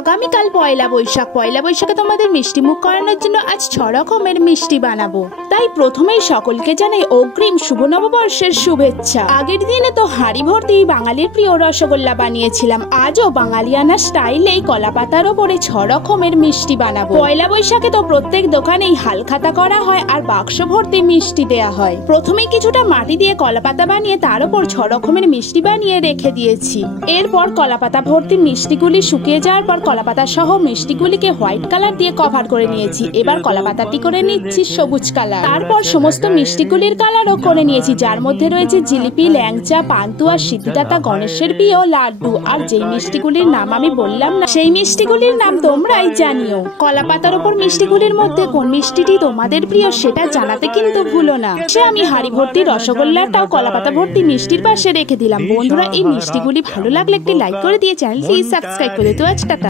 আগামীকাল পয়লা বৈশাখ। পয়লা বৈশাখে তোমাদের মিষ্টি মুখ করানোর জন্য আজ 6 রকমের মিষ্টি বানাবো। তাই প্রথমেই সকলকে জানাই অগ্রিম শুভ নববর্ষের শুভেচ্ছা। আগের দিনে তো হাঁড়ি ভর্তি বাঙালির প্রিয় রসগোল্লা বানিয়েছিলাম। আজও বাঙালিয়ানা স্টাইলেই কলা পাতার ওপরে 6 রকমের মিষ্টি বানাবো। পয়লা বৈশাখে তো প্রত্যেক দোকানেই হালখাতা করা হয় আর বাক্স ভর্তি মিষ্টি দেয়া হয়। প্রথমেই কিছুটা মাটি দিয়ে কলা পাতা বানিয়ে তার উপর 6 রকমের মিষ্টি বানিয়ে রেখে দিয়েছি। এরপর কলা পাতা ভর্তি মিষ্টিগুলি শুকিয়ে যাওয়ার পর কলা পাতা সহ মিষ্টিগুলিকে হোয়াইট কালার দিয়ে কভার করে নিয়েছি। এবার কলা পাতাটি করে নিচ্ছি সবুজ কালার। তারপর সমস্ত মিষ্টিগুলির কালারও করে নিয়েছি, যার মধ্যে রয়েছে জিলিপি, ল্যাংচা, পান্তুয়া, সিদ্ধিদাতা, গণেশের প্রিয় লাড্ডু। আর যেই মিষ্টিগুলির নাম আমি বললাম না, সেই মিষ্টিগুলির নাম তোমরাই জানিও। কলা পাতার উপর মিষ্টিগুলির মধ্যে কোন মিষ্টিটি তোমাদের প্রিয় সেটা জানাতে কিন্তু ভুলো না। সে আমি হাঁড়ি ভর্তি রসগোল্লাটাও কলা পাতা ভর্তি মিষ্টির পাশে রেখে দিলাম। বন্ধুরা, এই মিষ্টিগুলি ভালো লাগলে একটি লাইক করে দিয়ে চ্যানেলটি সাবস্ক্রাইব করে দিও। আজ টাটা।